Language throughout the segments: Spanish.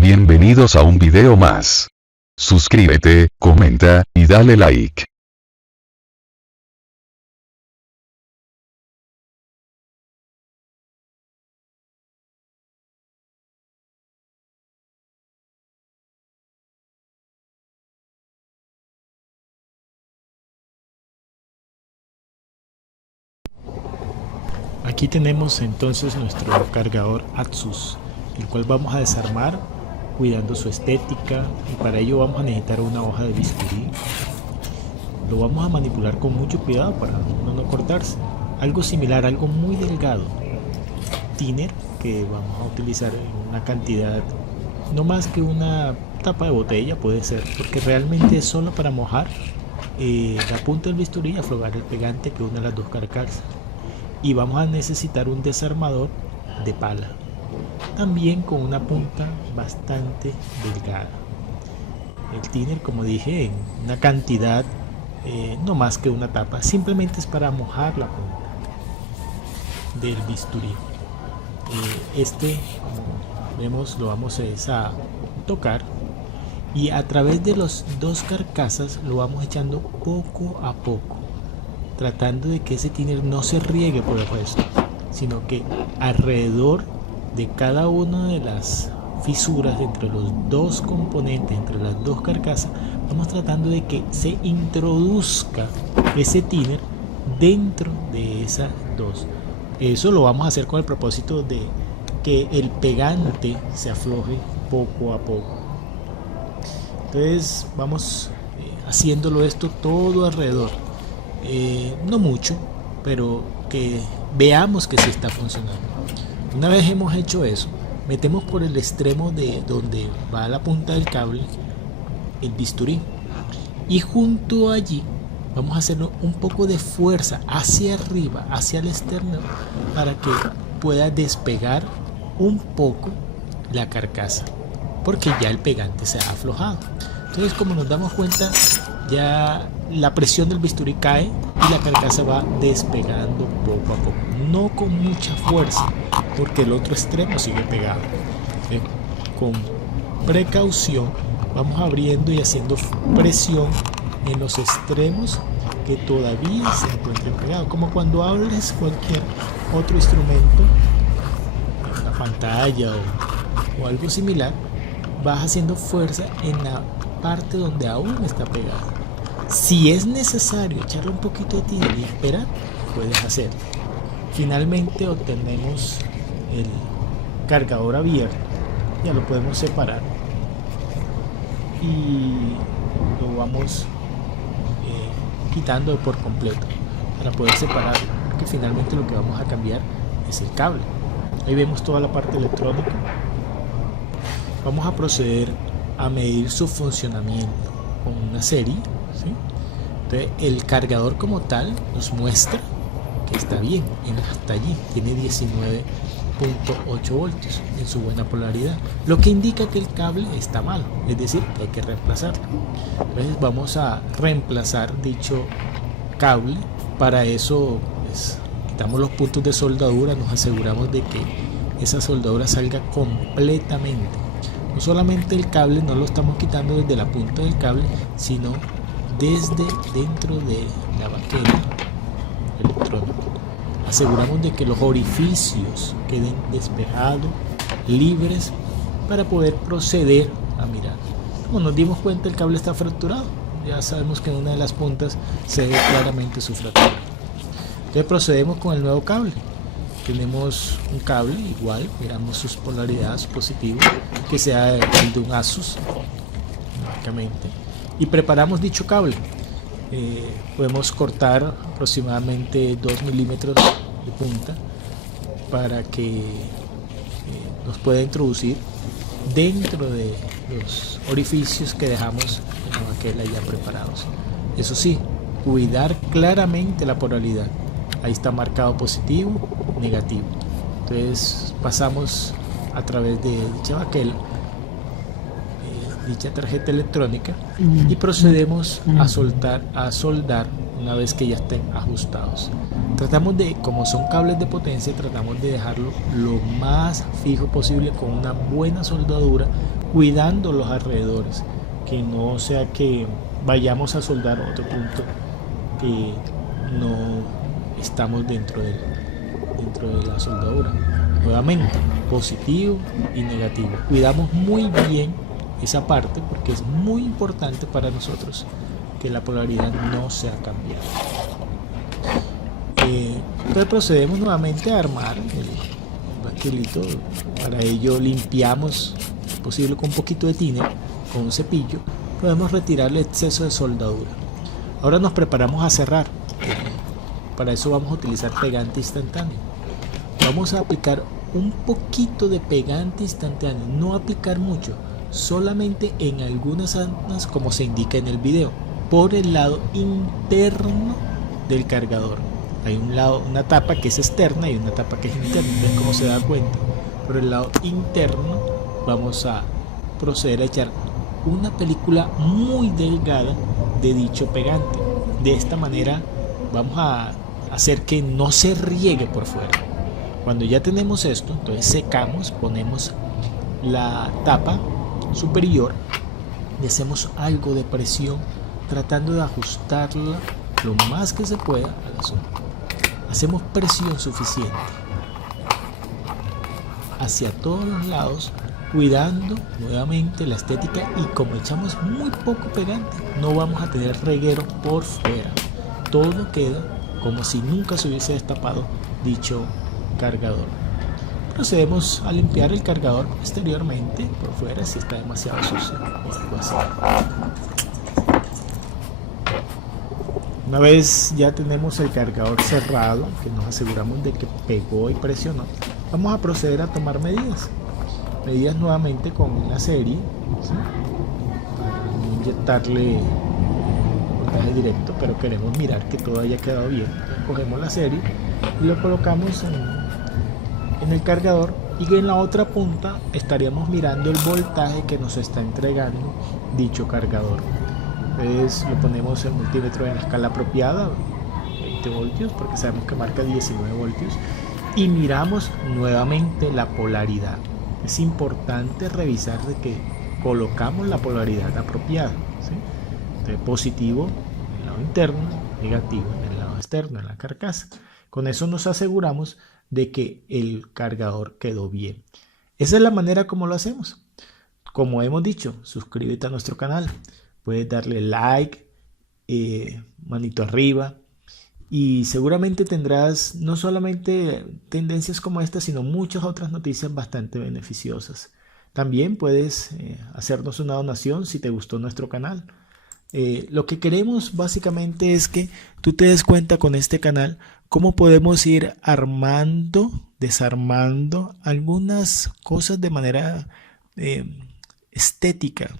Bienvenidos a un video más. Suscríbete, comenta, y dale like. Aquí tenemos entonces nuestro cargador Asus, el cual vamos a desarmar cuidando su estética, y para ello vamos a necesitar una hoja de bisturí. Lo vamos a manipular con mucho cuidado para no cortarse. Algo similar, algo muy delgado, thinner, que vamos a utilizar en una cantidad no más que una tapa de botella puede ser, porque realmente es solo para mojar la punta del bisturí y aflojar el pegante que une las dos carcasas. Y vamos a necesitar un desarmador de pala, también con una punta bastante delgada. El thinner, como dije, en una cantidad no más que una tapa, simplemente es para mojar la punta del bisturí. Como vemos, lo vamos a tocar, y a través de las dos carcasas lo vamos echando poco a poco, tratando de que ese thinner no se riegue por el resto, sino que alrededor de cada una de las fisuras entre los dos componentes, entre las dos carcasas, vamos tratando de que se introduzca ese thinner dentro de esas dos. Eso lo vamos a hacer con el propósito de que el pegante se afloje poco a poco. Entonces vamos haciéndolo esto todo alrededor. No mucho, pero que veamos que sí está funcionando. Una vez hemos hecho eso, metemos por el extremo de donde va la punta del cable el bisturí, y junto allí vamos a hacerlo un poco de fuerza hacia arriba, hacia el externo, para que pueda despegar un poco la carcasa, porque ya el pegante se ha aflojado. Entonces, como nos damos cuenta, ya la presión del bisturí cae y la carcasa va despegando poco a poco, no con mucha fuerza, porque el otro extremo sigue pegado. Con precaución vamos abriendo y haciendo presión en los extremos que todavía se encuentren pegados, como cuando abres cualquier otro instrumento, una pantalla o algo similar. Vas haciendo fuerza en la parte donde aún está pegada. Si es necesario echarle un poquito de tierra y esperar, puedes hacerlo. Finalmente obtenemos el cargador abierto, ya lo podemos separar y lo vamos quitando por completo para poder separar, porque finalmente lo que vamos a cambiar es el cable. Ahí vemos toda la parte electrónica. Vamos a proceder a medir su funcionamiento con una serie, ¿sí? Entonces el cargador como tal nos muestra que está bien, hasta allí tiene 19.8 voltios en su buena polaridad, lo que indica que el cable está mal, es decir, que hay que reemplazarlo. Entonces vamos a reemplazar dicho cable. Para eso pues, quitamos los puntos de soldadura, nos aseguramos de que esa soldadura salga completamente. No solamente el cable no lo estamos quitando desde la punta del cable, sino desde dentro de la baqueta electrónica. Aseguramos de que los orificios queden despejados, libres, para poder proceder a mirar. Como nos dimos cuenta, el cable está fracturado. Ya sabemos que en una de las puntas se ve claramente su fractura. Entonces procedemos con el nuevo cable. Tenemos un cable igual, miramos sus polaridades positivas, que sea el de un Asus, lógicamente, y preparamos dicho cable. Podemos cortar aproximadamente 2 milímetros de punta para que nos pueda introducir dentro de los orificios que dejamos en la baqueta ya preparados. Eso sí, cuidar claramente la polaridad. Ahí está marcado positivo, negativo. Entonces pasamos a través de dicha baquela, dicha tarjeta electrónica, y procedemos a soldar una vez que ya estén ajustados. Tratamos de, como son cables de potencia, tratamos de dejarlo lo más fijo posible con una buena soldadura cuidando los alrededores, que no sea que vayamos a soldar otro punto que no estamos dentro de la soldadura. Nuevamente, positivo y negativo. Cuidamos muy bien esa parte porque es muy importante para nosotros que la polaridad no sea cambiada. Entonces procedemos nuevamente a armar el basculito. Para ello limpiamos, si es posible, con un poquito de thinner, con un cepillo. Podemos retirar el exceso de soldadura. Ahora nos preparamos a cerrar. Para eso vamos a utilizar pegante instantáneo. Vamos a aplicar un poquito de pegante instantáneo, no aplicar mucho, solamente en algunas zonas como se indica en el video, por el lado interno del cargador. Hay un lado, una tapa que es externa y una tapa que es interna. ¿Ven cómo se da cuenta? Por el lado interno vamos a proceder a echar una película muy delgada de dicho pegante. De esta manera vamos a hacer que no se riegue por fuera. Cuando ya tenemos esto, entonces secamos, ponemos la tapa superior y hacemos algo de presión tratando de ajustarla lo más que se pueda a la zona. Hacemos presión suficiente hacia todos los lados, cuidando nuevamente la estética, y como echamos muy poco pegante, no vamos a tener reguero por fuera. Todo queda como si nunca se hubiese destapado dicho cargador. Procedemos a limpiar el cargador exteriormente por fuera si está demasiado sucio o algo así. Una vez ya tenemos el cargador cerrado, que nos aseguramos de que pegó y presionó, vamos a proceder a tomar medidas nuevamente con la serie, ¿sí? Para no inyectarle voltaje directo, pero queremos mirar que todo haya quedado bien. Entonces, cogemos la serie y lo colocamos en el cargador, y en la otra punta estaríamos mirando el voltaje que nos está entregando dicho cargador. Entonces lo ponemos el multímetro en la escala apropiada, 20 voltios, porque sabemos que marca 19 voltios, y miramos nuevamente la polaridad. Es importante revisar de que colocamos la polaridad apropiada, ¿sí? Entonces, positivo en el lado interno, negativo en el lado externo, en la carcasa. Con eso nos aseguramos de que el cargador quedó bien. Esa es la manera como lo hacemos. Como hemos dicho, suscríbete a nuestro canal. Puedes darle like, manito arriba, y seguramente tendrás no solamente tendencias como esta, sino muchas otras noticias bastante beneficiosas. También puedes hacernos una donación si te gustó nuestro canal. Lo que queremos básicamente es que tú te des cuenta con este canal cómo podemos ir armando, desarmando algunas cosas de manera estética,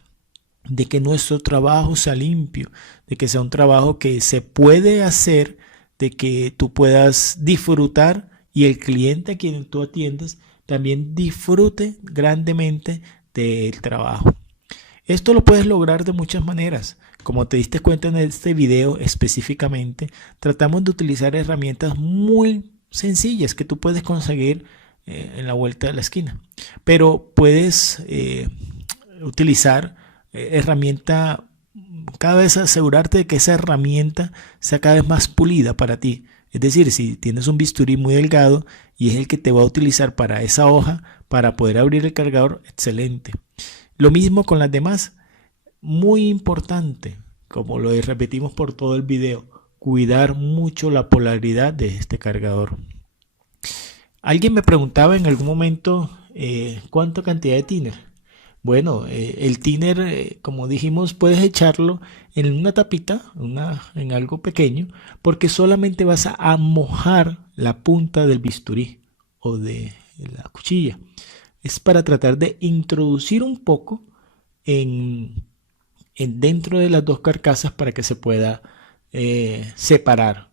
de que nuestro trabajo sea limpio, de que sea un trabajo que se puede hacer, de que tú puedas disfrutar y el cliente a quien tú atiendes también disfrute grandemente del trabajo. Esto lo puedes lograr de muchas maneras. Como te diste cuenta en este video específicamente, tratamos de utilizar herramientas muy sencillas que tú puedes conseguir en la vuelta de la esquina. Pero puedes utilizar herramienta, cada vez asegurarte de que esa herramienta sea cada vez más pulida para ti. Es decir, si tienes un bisturí muy delgado y es el que te va a utilizar para esa hoja, para poder abrir el cargador, excelente. Lo mismo con las demás. Muy importante, como lo repetimos por todo el video, cuidar mucho la polaridad de este cargador. Alguien me preguntaba en algún momento cuánta cantidad de thinner. Bueno, el thinner, como dijimos, puedes echarlo en una tapita, en algo pequeño, porque solamente vas a mojar la punta del bisturí o de la cuchilla. Es para tratar de introducir un poco en dentro de las dos carcasas para que se pueda separar.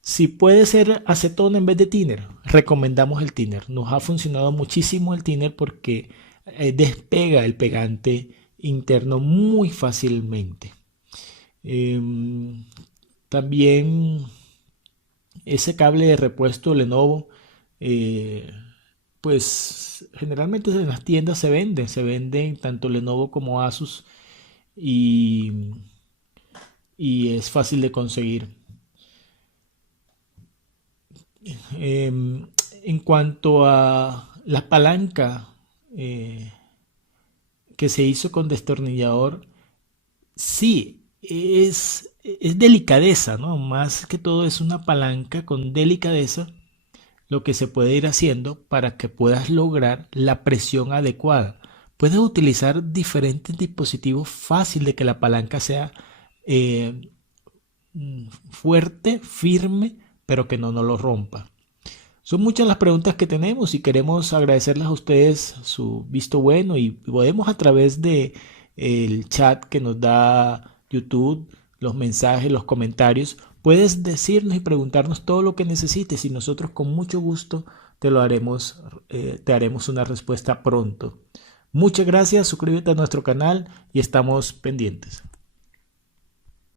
Si puede ser acetona en vez de thinner, recomendamos el thinner. Nos ha funcionado muchísimo el thinner porque despega el pegante interno muy fácilmente. También ese cable de repuesto Lenovo pues generalmente en las tiendas se venden tanto Lenovo como Asus y, y es fácil de conseguir. En cuanto a la palanca que se hizo con destornillador, sí, es delicadeza, ¿no? Más que todo es una palanca con delicadeza lo que se puede ir haciendo para que puedas lograr la presión adecuada. Puedes utilizar diferentes dispositivos, fácil de que la palanca sea eh, fuerte, firme, pero que no lo rompa. Son muchas las preguntas que tenemos y queremos agradecerles a ustedes su visto bueno y podemos a través de el chat que nos da YouTube, los mensajes, los comentarios, puedes decirnos y preguntarnos todo lo que necesites y nosotros con mucho gusto te haremos una respuesta pronto. Muchas gracias, suscríbete a nuestro canal y estamos pendientes.